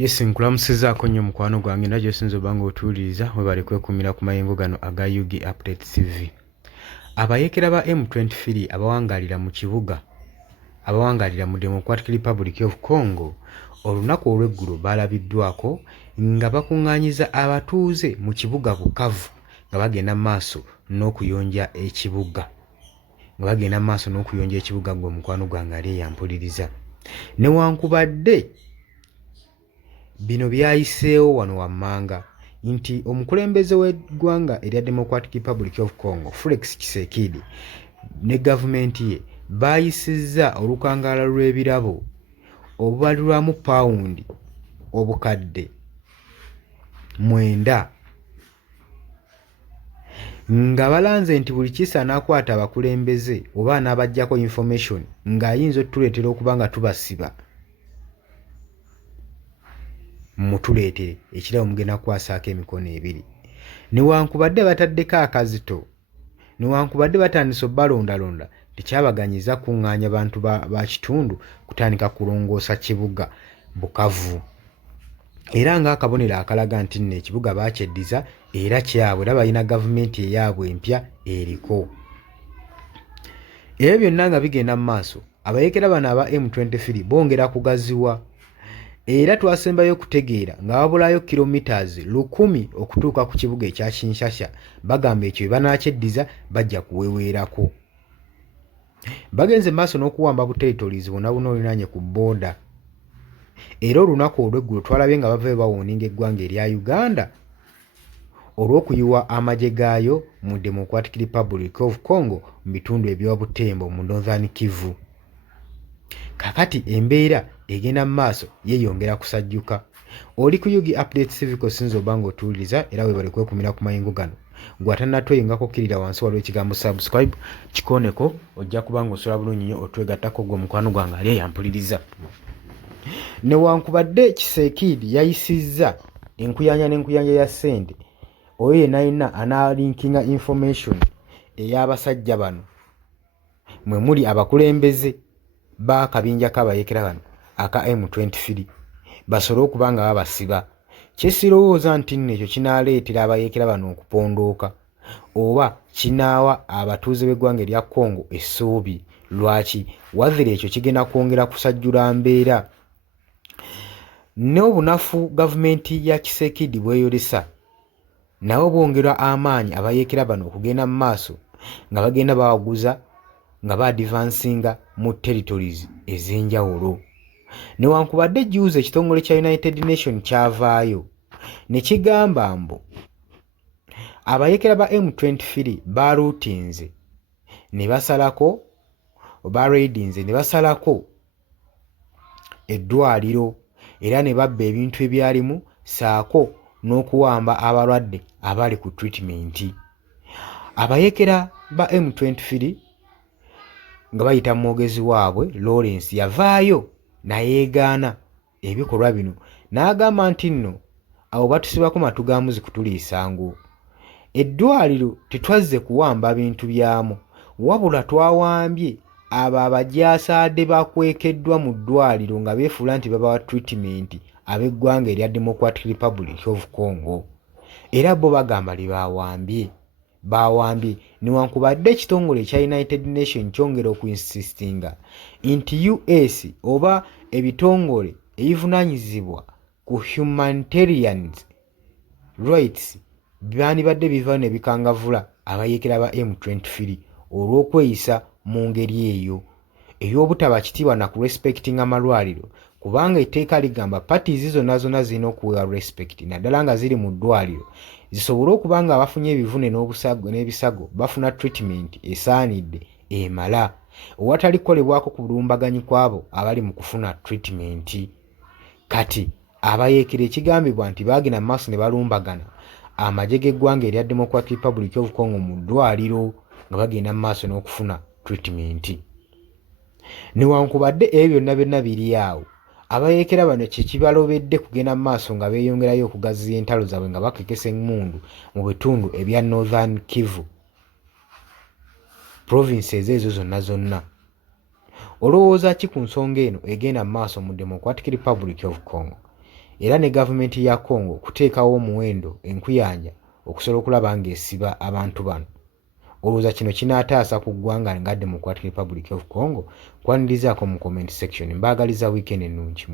Yes, nkulamusizaako nnyo mukwano gwange era gy'osinza oba ng'otuwuliriza webale kwekumira ku mayengo gano aga UG Update TV. Abayeekera ba M23 abawangaalira mu kibuga abawangaalira mu Democratic Republic of Congo olunaku olw'eggulo baalabiddwako nga bakuŋŋaanyiza abatuuze mu kibuga Bukavu nga bagenda maaso n'okuyonja ekibuga gwe mukwano gwange ali eyampuliriza. Newankubadde bino byayiseewo wano wammanga nti omukulembeze w'eggwanga erya Democratic Republic of Congo Felix Tshisekedi ne gavumenti ye baayisizza olukangaala lw'ebirabo obubalirwamu pawundi obukadde 9 nga balanze nti buli kisaana akwata abakulembeze oba anaabaggyako information ng'ayinza otuleetera okuba nga tubasiba mutuleetere ekirabo mugenda kukwasaako emikono ebiri. Newankubadde bataddeko akazito, newankubadde batandise obbalondalonda, tekyabaganyiza kuŋŋaanya bantu ba kitundu kutandika kulongoosa kibuga Bukavu. Era ng'akabonero akalaga nti nno ekibuga baakyeddiza era kyabwe era balina gavumenti eyaabwe empya eriko. Ebyo byonna nga bigenda mu maaso, abayeekera bano aba M23 bongera kugaziwa era twasembayo okutegeera nga babulayo kilometers 1000 okutuuka ku kibuga ekya Kinshasa. Bagamba ekyo bwe banaakyeddiza bajja kuweweerako. Bagenze maaso n'okuwamba buteritorizi bonna olinaanye ku booda. Era olunaku olw'eggulo twalabye nga bava bawuninga eggwanga erya Uganda olw'okuyiwa amagye gaayo mu Democratic Republic of Congo mu bitundu eby'owa Butembo mu Northern Kivu. Kakati embeera egenda mu maaso yeeyongera kusajjuka. Oli ku UG Update TV kosinza oba ng'otuwuliriza era weebale kwekumira ku mayengo gano. Gw'atannatweyongako kkirira wansi waliwo ekigambo subscribe kikooneko ojja kuba ng'osobola bulungi nnyo otwegattako gwe mukwano gwange ali eyampuliriza. Newankubadde Tshisekedi yayisizza enkuyanja ya ssente oyo yenna anaalinkinga information ey'abasajja bano mwe muli abakulembeze b'akabinja k'abayeekera bano aka M23 basobole okuba nga babasiba. Kyesirowooza nti nno ekyo kinaaleetera abayeekera bano okupondooka oba kinaawa abatuuze b'eggwanga erya Congo essuubi. Lwaki? Wazira ekyo kigenda kwongera kusajjula mbeera. N'obunafu gavumenti ya Tshisekedi bweyolesa nabo bwongera amaanyi abayeekera bano okugenda mu maaso nga bagenda bawaguza nga baadivansinga mu territories ez'enjawulo. Newankubadde juuzi ekitongole kya United Nations kyavaayo ne kigamba mbu abayeekera ba M23 baruutinze ne basalako eddwaliro era ne babba ebintu ebyalimu saako n'okuwamba abalwadde abali ku treatment. Abayeekera ba M23 nga bayita mu mwogezi waabwe Lawrence yavaayo nayeegaana ebikolwa bino n'agamba nti nno abo batusibako matu ga muzi kutuliisa ngu eddwaliro tetwazze kuwamba bintu byamu wabula twawambye abo abajaasaadde bakwekeddwa mu ddwaliro nga beefuula nti babawa treatment ab'eggwanga erya Democratic Republic of Congo. Era bo bagamba bawambye newankubadde ekitongole ekya United Nations kyongera okuinsistinga nti US oba ebitongole ebivunaanyizibwa ku humanitarian rights byandibadde bivaayo ne bikangavula abayeekera ba M23 olw'okweyisa mu ngeri eyo ey'obutaba kitiibwa na ku respecting amalwaliro, kubanga etteeka ligamba parties zonna zirina okuweebwa respect naddala nga ziri mu ddwaliro zisobole okuba nga abafunye ebivune n'ebisago bafuna treatment esaanidde emala owatali kukolebwako ku bulumbaganyi kw'abo abali mu kufuna treatment. Kati abayeekera ekigambibwa nti baagenda mu maaso ne balumbagana amagye g'eggwanga erya Democratic Republic of Congo mu ddwaliro nga bagenda mu maaso n'okufuna treatment. Newankubadde ebyo byonna biri awo, abayeekera bano kyekibalobedde kugenda mu maaso nga beeyongerayo okugaziya entalo zaabwe nga bakekesa emmundu mu bitundu ebya Northern Kivu provinces ezo zonna. Olowooza ki ku nsonga eno egenda mu maaso mu Democratic Republic of Congo? era ne gavumenti ya Congo kuteekawo omuwendo enkuyanja okusobola okulaba ng'esiba abantu bano. Olowooza kino kinaataasa ku ggwanga nga Democratic Republic of Congo? Kwanirizaako mu comment section. Mbaagaliza weekend ennungi.